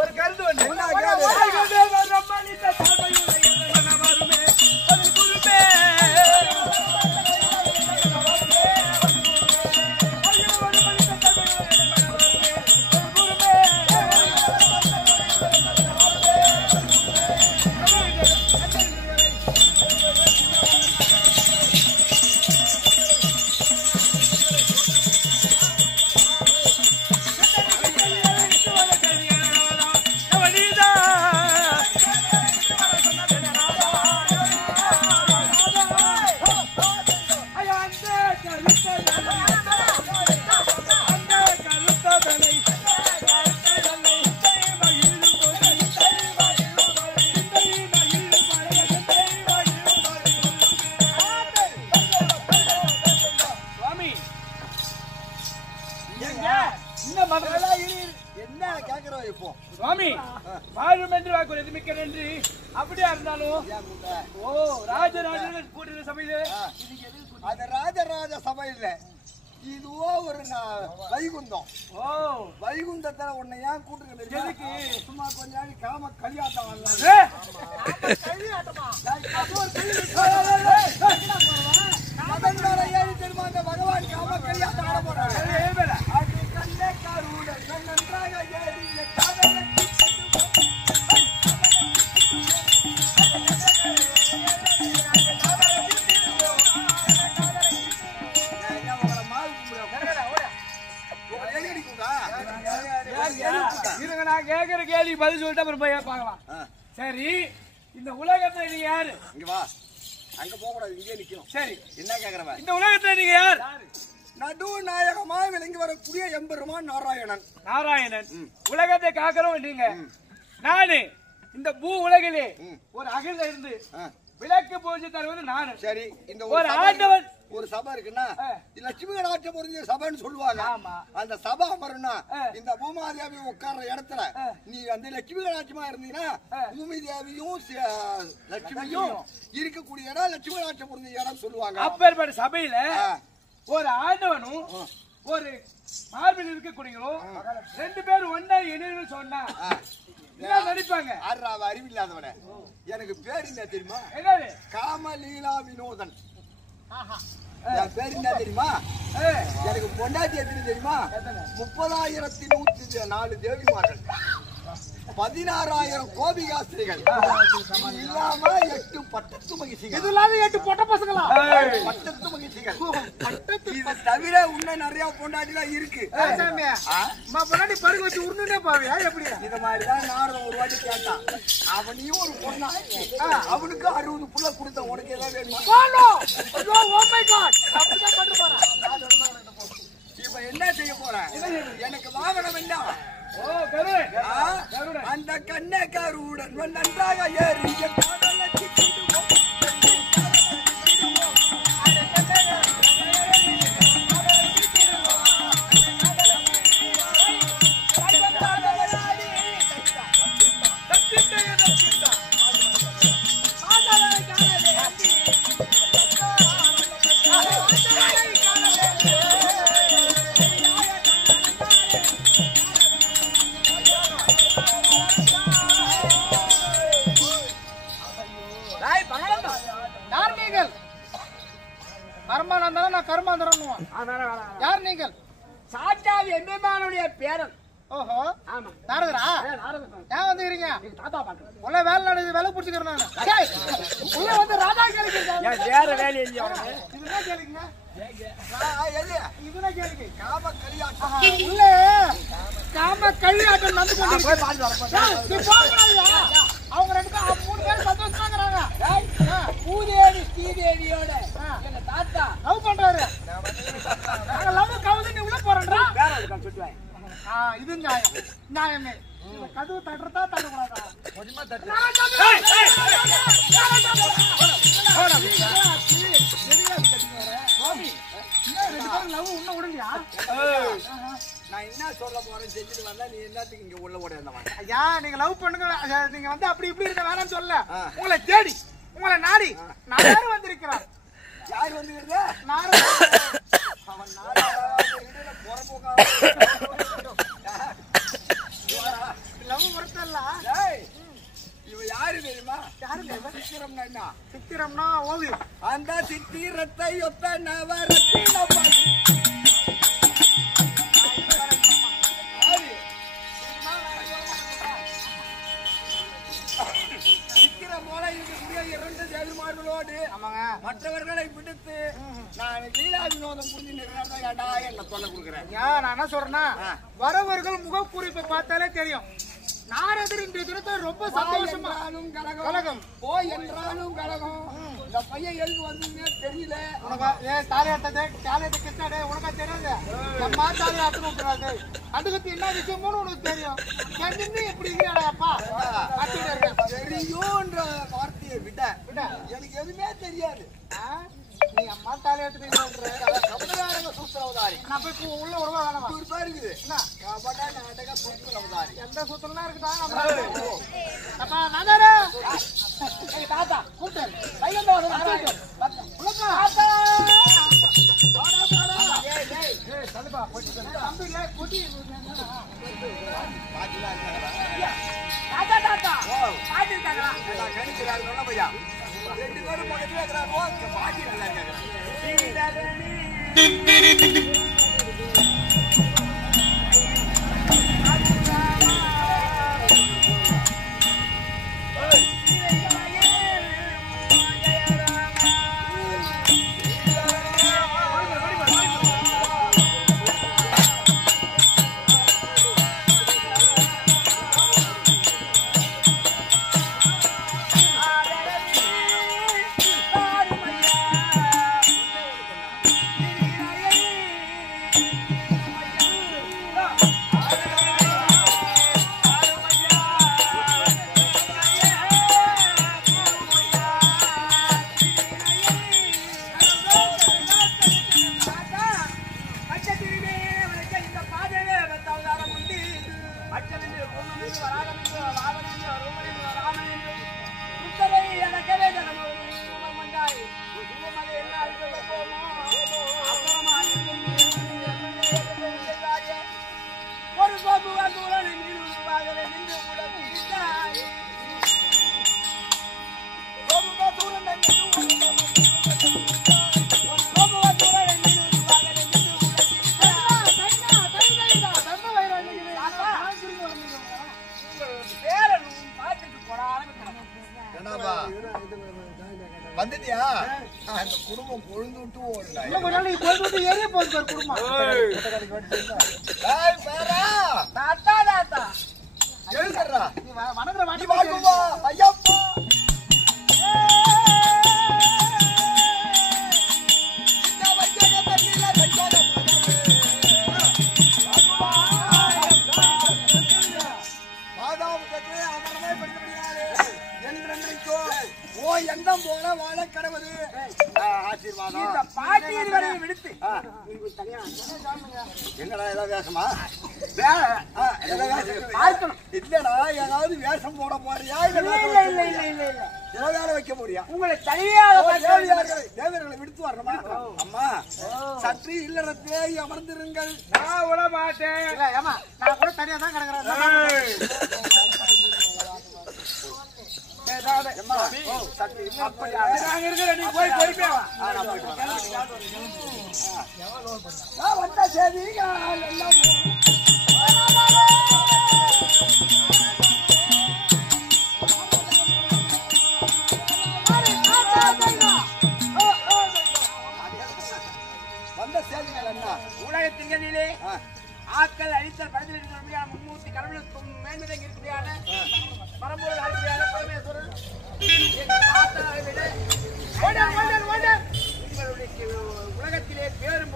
ஒரு கருத்து வந்து அப்படியா இருந்தாலும் ராஜராஜ கூட்டின சபையில அது ராஜராஜ சபையில இதுவோ ஒரு வைகுந்தம். வைகுந்தத்துல உன்னை ஏன் கூட்டுருக்கு? சும்மா கொஞ்ச நாள் காம கல்யாட்டம் ஏறி தெரியுமா அந்த பகவான் காம கல்யாட்டம் ஆட போறாங்க. நன்றாக ஏறி நான் கேக்குற கேள்வி பதில் சொல்லிட்டு அப்புறம் போய் பார்க்கலாம். சரி, இந்த உலகத்துல நீங்க யாரு? இங்க வா, அங்க போக கூடாது, இங்கே நிக்கணும். சரி, என்ன கேக்குறவ? இந்த உலகத்துல நீங்க யார்? நடுநாயகமாய் விளங்கி வரக்கூடிய எம்பெருமான் நாராயணன். நாராயணன் உலகத்தை காக்கிறோம் நீங்க. நானு இந்த பூ உலகிலே ஒரு அகில இருந்து விளக்கு பூஜை தருவது நானு. சரி, இந்த ஒரு ஆண்டவன் ஒரு சபை இருக்குன்னா லட்சுமி கடாட்சம் பொருந்திய சபைன்னு சொல்லுவாங்க. அந்த சபை அமருன்னா இந்த பூமாதேவி உட்கார்ற இடத்துல நீ வந்து லட்சுமி கடாட்சமா இருந்தீங்கன்னா பூமி தேவியும் லட்சுமியும் இருக்கக்கூடிய இடம் லட்சுமி கடாட்சம் பொருந்திய இடம் சொல்லுவாங்க. அப்பேற்பட்ட சபையில ஒரு ஆண்டவனும் ஒரு மார்பில் இருக்கக்கூடியவங்களும் ரெண்டு பேரும் ஒன்னா இணைன்னு சொன்னா நடிப்பாங்க. அறிவில்லாதவன எனக்கு பேர் என்ன தெரியுமா? காமலீலா வினோதன். என் பேர் என்ன தெரியுமா? எனக்கு பொண்டாட்டி எத்தனை தெரியுமா? 30,104 தேவிமார்கள், 16,000 கோபிகாஸ்திரிகள் இல்லாம 8 பட்டத்து மகிழ்ச்சிகள். இதெல்லாம் 8 பொட்ட பசங்களா? பட்டத்து மகிழ்ச்சிகள். இது தவிர இன்னும் நிறைய பொண்டாட்டிலாம் இருக்கு. பொண்டாட்டி பருகு வச்சு உருணுனே பாவியா எப்படி? இந்த மாதிரிதான் நாரதன் ஒரு வாட்டி கேட்டான். அவனையும் ஒரு பொண்ணா அவனுக்கு 60 புள்ள கொடுத்த. உனக்கு ஏதாவது வேணுமா? இப்ப என்ன செய்ய போறேன்? எனக்கு வாகனம் என்ன? அந்த கண்ணக்காருடன் நன்றாக ஏறி யார் நீங்கள்? சாட்சாத் எம்பெருமானுடைய பேரன். ஓஹோ, ஆமா, நாரதரா? ஏன் வந்துக்கிறீங்க? தாத்தா பாட்டு உள்ள வேலை நடக்குது, வேலை பிடிச்சிக்கிறேன் நான். உள்ள வந்து ராஜா கேளுங்க. வேற வேலை இல்லையா? இதுனா கேளுங்க. இதுனா கேளுங்க. காம கல்யாணம் உள்ள காம கல்யாணம் நடந்து கொண்டு போய் பாத்து வரப்போறா. அவங்க ரெண்டு பேரும் 3 பேர் சந்தோஷமா இருக்காங்க. பூதேவி ஸ்ரீதேவியோட எங்க தாத்தா லவ் பண்றாரு. நாங்க லவ் கவுது நீ உள்ள போறேன்றா. வேற இருக்கா சுட்டுவாய். இது நியாயம். நியாயமே. கதவு தட்டறதா தட்டக்கூடாதா? கொஞ்சமா தட்டு. போடா வீடா. எதியா கட்டிங்க வர. சாமி, என்ன ரெண்டு பேரும் லவ் உன்ன விடலையா? நான் என்ன சொல்ல போறேன் செஞ்சுட்டு வந்தா நீ என்னத்துக்கு இங்க உள்ள ஓட வந்தவன்? ஐயா நீங்க லவ் பண்ணுங்க, நீங்க வந்து அப்படி இப்படி இருக்க வேணாம்னு சொல்ல, உங்களை தேடி உங்களை நாடி நானும் வந்திருக்கிறார். யார் வந்துருக்க? நானும். அவன் நாடா புறம்போக்கா லவ் பொறுத்தல்ல. இவ யாரு தெரியுமா? சித்திரம்னா என்ன? சித்திரம்னா ஓவியம். அந்த சித்திரத்தை ஒத்த நவரத்தின சித்திரம் போல இருக்கக்கூடிய 2 தேவிமார்களோடு மற்றவர்களை விடுத்து நான் லீலா வினோதம் புரிஞ்சு நிற்கிறேன்டா என்ன சொல்ல கொடுக்குறேன். நான் என்ன சொல்றேன்னா, வரவர்கள் முகக்குறிப்பை பார்த்தாலே தெரியும். நாரதர் இன்றைய தினத்தை ரொம்ப சந்தோஷமா கலகம் போய் என்றாலும் கலகம். இந்த பையன் எழுந்து வந்து தெரியல உனக்கு தாலியாட்டத்தை கிட்டாடே உனக்கா தெரியாது. அம்மா தாலியாட்டு விட்டுறாது. அதுக்கு என்ன விஷயமோ உனக்கு தெரியும். எப்படி அப்பா தெரியும்ன்ற வார்த்தையை விட எனக்கு எதுவுமே தெரியாது. நீ அம்மா தாலியாட்டு சூத்திரவதாரி நான் போய் உள்ள உருவா வேணாமா இருக்குது. நாடக சூத்திரவதாரி எந்த சூத்திரம்லாம் இருக்குதா? அப்பா நகர தாத்தா கூப்பிட்டாரு. வந்துட்டியா? அந்த குடும்பம் பொழுது விட்டு ஓடுடா. ஏறிய போகுது குடும்பம். தாத்தா தாத்தா எழுதுறா நீ வணங்குற நீ வாங்குவா ஐயப்பா. எண்ணம் போல வாழ கடவுது ஆசீர்வாதம். இந்த பாட்டியர் வரை விடுத்து என்னடா ஏதாவது வேஷமா? இல்லடா ஏதாவது வேஷம் போட போறியா? வேலை வைக்க போறியா? உங்களை தனியாக தேவர்களை விடுத்து வரணுமா? அம்மா சற்று இல்லறத்திலே அமர்ந்திருங்கள். நான் விட மாட்டேன். ஏமா நான் கூட தனியா தான் கிடக்குறேன். வந்த செய்தி வந்த செய்திகள் என்ன? உலகத்திலே ஆக்கள் அழித்தல் படுதல் மும்மூர்த்தி கடவுளுக்கும் மேன்மதை இருக்கிறான பரம்பொருள் அழிக்கிறான பரமேஸ்வரன் உங்களுடைய உலகத்திலே பேரும்